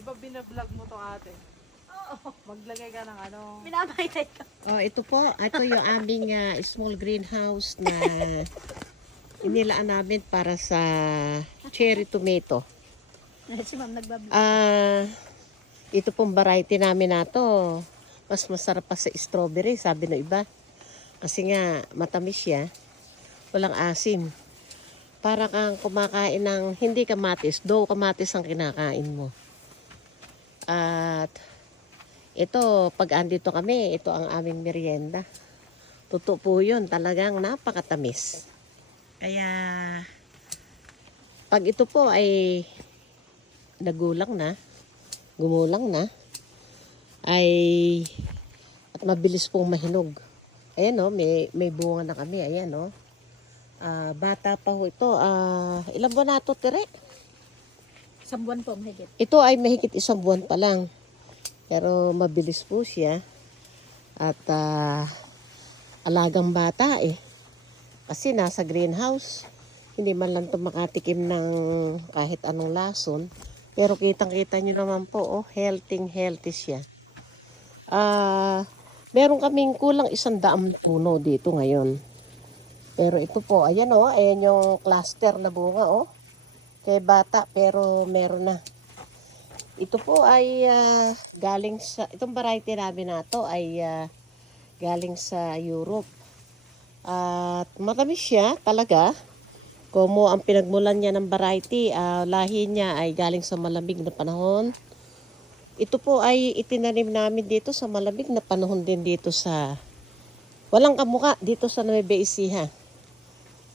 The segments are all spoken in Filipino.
Di ba binablog mo to ate? Oo. Maglagay ka ng ano. Minamahitay ko. Oh, ito po. Ito yung aming small greenhouse na inilaan namin para sa cherry tomato. Si ma'am nagbablog. Ito pong variety namin na to. Mas masarap pa sa strawberry, sabi ng iba. Kasi nga, matamis siya. Walang asim. Para kang kumakain ng hindi kamatis, though kamatis ang kinakain mo. At ito, pag andito kami, ito ang aming merienda. Totoo po yun, talagang napakatamis. Kaya, pag ito po ay nagulang na, gumulang na, ay at mabilis pong mahinog. Ayan o, may bunga na kami. Ayan o. Bata pa ho ito. Ilang buwan na ito, Tere? Isang buwan po, mahigit. Ito ay mahigit 1 buwan pa lang. Pero mabilis po siya. At alagang bata eh. Kasi nasa greenhouse. Hindi man lang ito makatikim ng kahit anong lason. Pero kitang-kita nyo naman po, oh, healthy siya. Meron kaming kulang 100 puno dito ngayon. Pero ito po, ayan oh, ayan yung cluster na bunga oh. Kaya bata, pero meron na. Ito po ay galing sa, itong variety namin na to ay galing sa Europe. At matamis siya talaga. Como ang pinagmulan niya ng variety, lahi niya ay galing sa malamig na panahon. Ito po ay itinanim namin dito sa malamig na panahon din dito sa walang kamuka dito sa Nueva Ecija.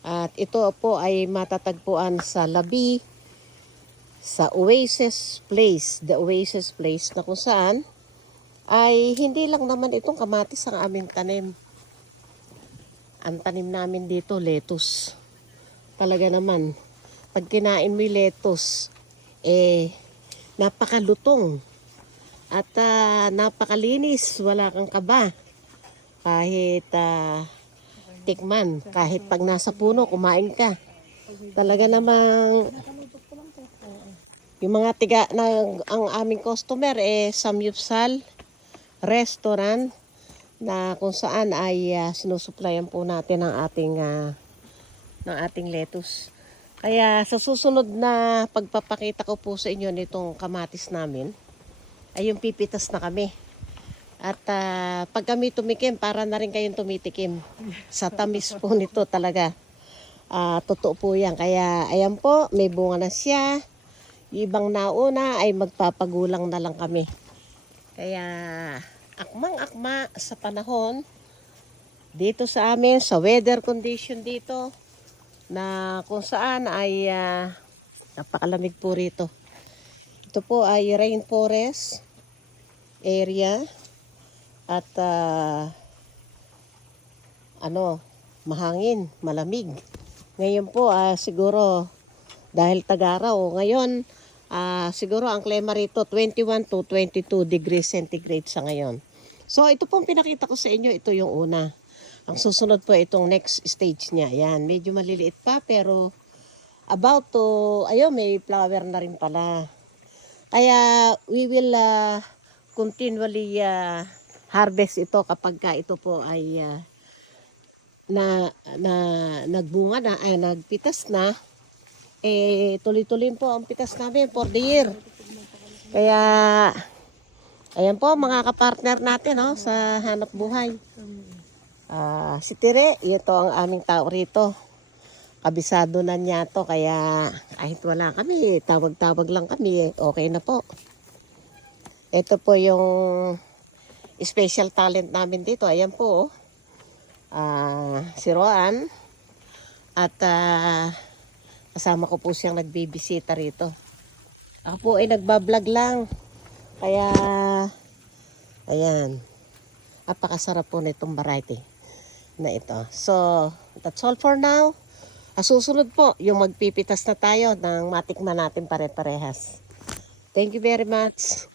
At ito po ay matatagpuan sa Labi, sa Oasis Place, the Oasis Place na kung saan ay hindi lang naman itong kamatis ang aming tanim. Ang tanim namin dito, lettuce. Talaga naman, pag kinain mo yung lettuce, napakalutong at napakalinis, wala kang kaba. Kahit tikman, kahit pag nasa puno, kumain ka. Talaga namang, yung mga ang aming customer, samyupsal, restaurant, na kung saan ay sinusuplayan po natin ng ating lettuce. Kaya sa susunod na pagpapakita ko po sa inyo nitong kamatis namin, ay yung pipitas na kami. At pag kami tumikim, para na rin kayong tumitikim. Sa tamis po nito talaga. Totoo po yan. Kaya ayan po, may bunga na siya. Yung ibang nauna ay magpapagulang na lang kami. Kaya akmang-akma sa panahon, dito sa amin, sa weather condition dito, na kung saan ay napakalamig po rito. Ito po ay rainforest area at mahangin, malamig. Ngayon po siguro dahil tag-araw, ngayon siguro ang klima rito 21 to 22 degrees centigrade sa ngayon. So ito pong pinakita ko sa inyo, ito yung una. Ang susunod po itong next stage niya. Yan, medyo maliliit pa pero about to, ayun, may flower na rin pala. Kaya we will continually harvest ito kapag ito po ay nagbunga na, ay nagpitas na. Tuloy-tuloy po ang pitas namin for the year. Kaya ayan po mga kapartner natin sa hanap buhay. Si Tire, ito ang aming tao rito. Kabisado na niya to, kaya kahit wala kami, tawag-tawag lang kami, okay na po. Ito po yung special talent namin dito. Ayan po, si Roan. At kasama ko po siyang nagbibisita rito. Ako po ay nagbablog lang. Kaya, ayan, napakasarap po nitong variety na ito. So, that's all for now. Susunod po, yung magpipitas na tayo ng matikman natin pare-parehas. Thank you very much.